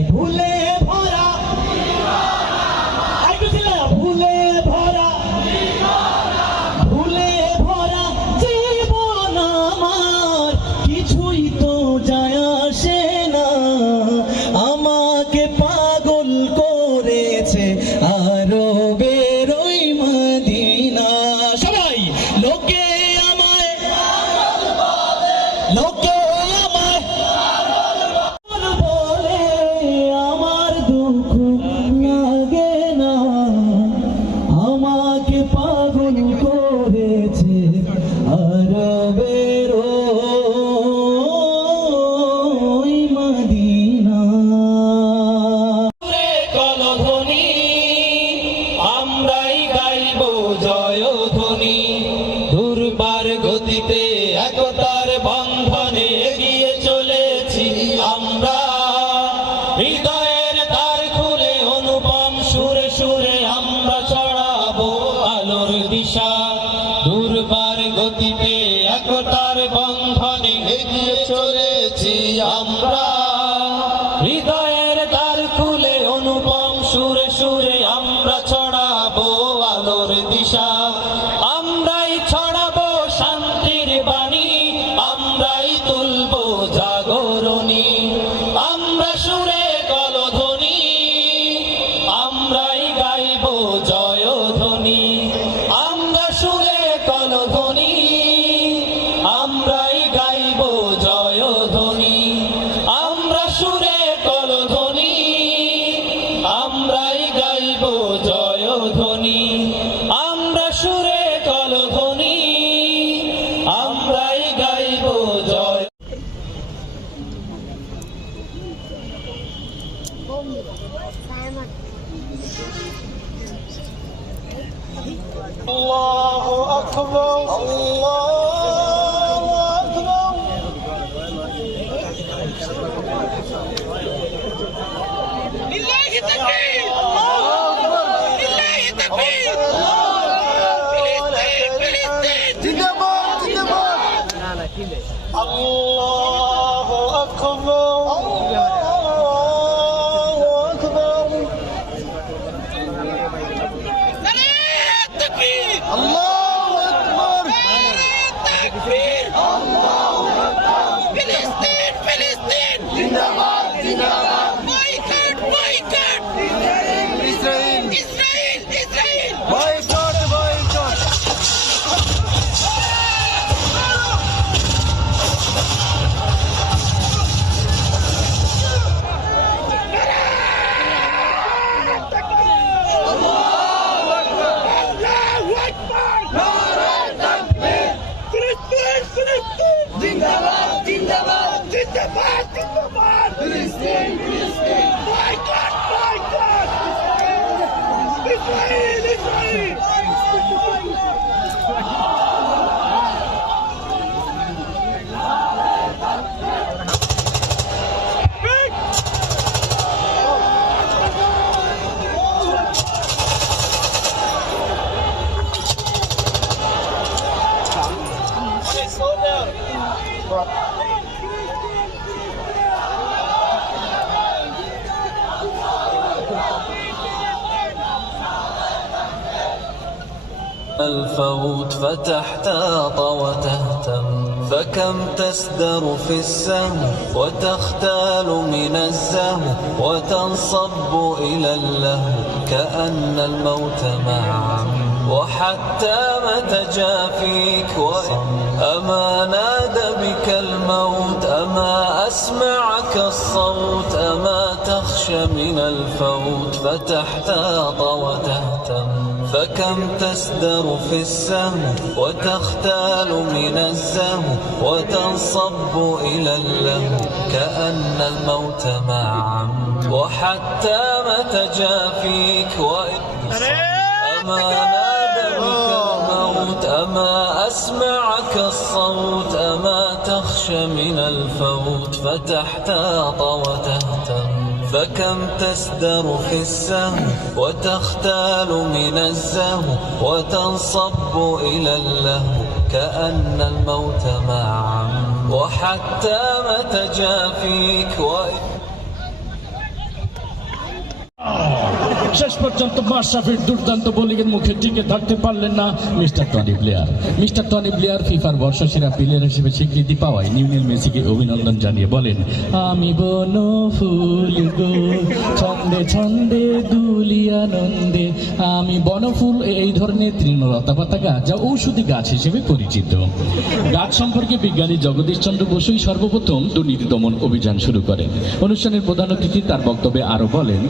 যায় ভুলে ভরা, ভুলে ভরা, ভুলে ভরা জীবন আমার, কিছুই তো যায় আসে না। আমাকে পাগল করেছে আরবের ওই মদিনা। সবাই লোকে আমায়, লোকে আমায় বলে, আমার দুঃখ লাগে না। আমাকে পাগল করেছে আরবের ওই মদিনা। কলধ্বনি আমরাই গাইব জয়ধ্বনি, দুর্বার গতিতে একতার বন্ধনে এগিয়ে চলেছি আমরা। হৃদয়ের দ্বার খুলে অনুপম সুরে সুরে আমরা ছড়াবো আলোর দিশা। দুর্বার গতিতে একতার বন্ধনে এগিয়ে চলেছি আমরা। হৃদয়ের দ্বার খুলে অনুপম সুরে সুরে আমরা ছড়াবো আলোর দিশা। আমরাই ছড়াবো শান্তির বাণী, আমরাই তুলবো জাগরণী। আমরা সুরে কলধ্বনি, আমরাই গাইব জয়ধ্বনি। আমরা সুরে কলধ্বনি, আমরাই গাইব জয়ধ্বনি। আমরা সুরে কলধ্বনি, আমরাই গাইব জয়ধ্বনি। আমরা সুরে কলধ্বনি, আমরাই গাইব জয়। আল্লাহু আকবার, আল্লাহু আকবার। লিল্লাহি তাকবীর, আল্লাহু আকবার, লিল্লাহি তাকবীর। ফিলিস্তিন জিন্দাবাদ, জিন্দাবাদ। আল্লাহু আকবার, আল্লাহু আকবার। নারে তাকবীর, আল্লাহু আকবার, তাকবীর, আল্লাহু আকবার। ফিলিস্তিন, ফিলিস্তিন জিন্দাবাদ, জিন্দাবাদ। Boycott, boycott, Israil, Israil, Israil. Boycott, boycott. জিন্দাবাদ, জিন্দাবাদ, জিন্দাবাদ, জিন্দাবাদ। ফিলিস্তিন, ফিলিস্তিন। Boycott, boycott. ইসরাইল, ইসরাইল। الفوت فتحتاط وتهتم، فكم تسدر في السهو وتختال من الزهو وتنصب إلى اللهو كأن الموت معا. وحتى متى جافيك أما نادى بك الموت، أما أسمعك الصوت، أما تخشى من الفوت فتحتاط وتهتم، فكم تسدر في السهو وتختال من الزهو وتنصب إلى اللهو كأن الموت معا. وحتى متى جافيك أما نادى بك الموت، أما أسمعك الصوت، أما تخشى من الفوت فتحتاط وتهتم، فكم تسدر في السهو وتختال من الزهو وتنصب إلى اللهو كأن الموت معا. وحتى متى جافيك শেষ পর্যন্ত মাশরাফির দুর্দান্ত বোলিংয়ের মুখে টিকে থাকতে পারলেন না mister Tony Blair. Mister Tony Blair ফিফার বর্ষসেরা প্লেয়ার হিসেবে স্বীকৃতি পাওয়ায় লিওনেল মেসিকে অভিনন্দন জানিয়ে বলেন, আমি বনফুল গো ছন্দে ছন্দে দুলি আনন্দে। আমি বনফুল এই ধরনের তৃণলতা পাতা গাছ যা ঔষধি গাছ হিসেবে পরিচিত। গাছ সম্পর্কে বিজ্ঞানী জগদীশ চন্দ্র বসুই সর্বপ্রথম দুর্নীতি দমন অভিযান শুরু করেন। অনুষ্ঠানের প্রধান অতিথি তার বক্তব্যে আরো বলেন,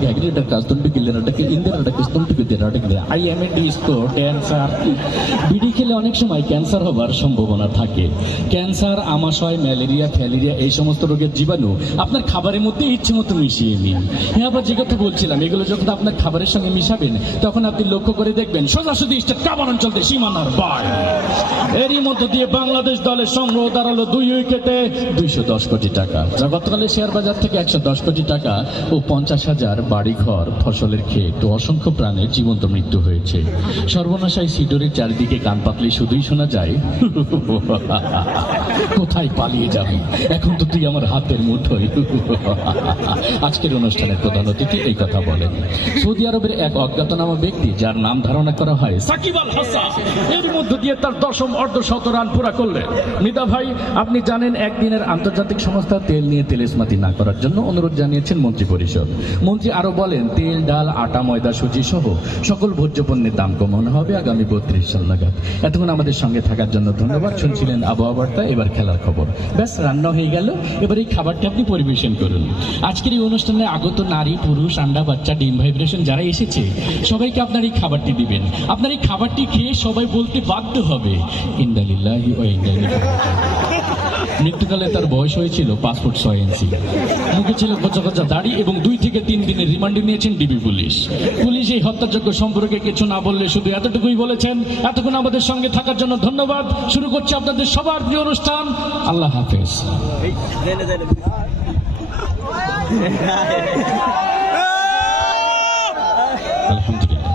বিড়ি খেলে অনেক সময় ক্যান্সার হবার সম্ভাবনা থাকে। ক্যান্সার, আমাশয়, ম্যালেরিয়া, ফ্যালেরিয়া এই সমস্ত রোগের জীবাণু আপনার খাবারের মধ্যে ইচ্ছে মতো মিশিয়ে নিন। হ্যাঁ, আবার যে কথা বলছিলাম, এগুলো যখন আপনার খাবারের সঙ্গে মিশাবেন তখন আপনি লক্ষ্য করে দেখবেন সোজাসুজি স্টেট কাবার অঞ্চলে সীমানার বাইরে। এরই মধ্য দিয়ে বাংলাদেশ দলের সংগ্রহ দাঁড়ালো 2 উইকেটে 210 কোটি টাকা। যা গতকালে শেয়ার বাজার থেকে 110 কোটি টাকা ও 50,000 বাড়িঘর, ফসলের ক্ষেত ও অসংখ্য প্রাণের জীবন্ত মৃত্যু হয়েছে। সর্বনাশায় সিডোরের চারিদিকে কান পাতলে শুধুই শোনা যায়, কোথায় পালিয়ে যাবি, এখন তো তুই আমার হাতের মুঠোয়। আজকের অনুষ্ঠানের প্রধান অতিথি এই কথা বলেন। সৌদি আরবের এক অজ্ঞাতনামা ব্যক্তি, যার নাম ধারণা করা হয় সাকিব আল হাসান, এর মধ্য দিয়ে তার 10ম অর্ধশত রান পুরা করলেন। মৃদা ভাই, আপনি জানেন একদিনের আন্তর্জাতিক সংস্থা তেল নিয়ে তেলেসমাতি না করার জন্য অনুরোধ জানিয়েছেন মন্ত্রী পরিষদ। মন্ত্রী আরো বলেন, তেল, ডাল, আটা, ময়দা, সুজি সহ সকল ভোজ্য পণ্যের দাম কমানো হবে আগামী 32 সাল নাগাদ। এতক্ষণ আমাদের সঙ্গে থাকার জন্য ধন্যবাদ। শুনছিলেন আবহাওয়া বার্তা, এবার খেলার খবর। ব্যাস, রান্না হয়ে গেল, এবার এই খাবারটি আপনি পরিবেশন করুন। আজকের এই অনুষ্ঠানে আগত নারী, পুরুষ, আন্ডা, বাচ্চা, ডিম ভাইব্রেশন যারা এসেছে সবাইকে আপনার এই খাবারটি দিবেন। আপনার এই খাবারটি খেয়ে সবাই বলতে বাধ্য হবে, ইন্না লিল্লাহি ওয়া ইন্না ইলাইহি রাজিউন। মৃত্যুকালে তার বয়স হয়েছিল 5 ফুট 6 ইঞ্চি। মুখে ছিল কচা কচা দাড়ি এবং 2 থেকে 3 দিনের রিমান্ডে নিয়েছেন ডিবি পুলিশ। পুলিশ এই হত্যাযজ্ঞ সম্পর্কে কিছু না বললে শুধু এতটুকুই বলেছেন, এতক্ষণ আমাদের সঙ্গে থাকার জন্য ধন্যবাদ। শুরু করছে আপনাদের সবার প্রিয় অনুষ্ঠান। আল্লাহ হাফেজ। আলহামদুলিল্লাহ।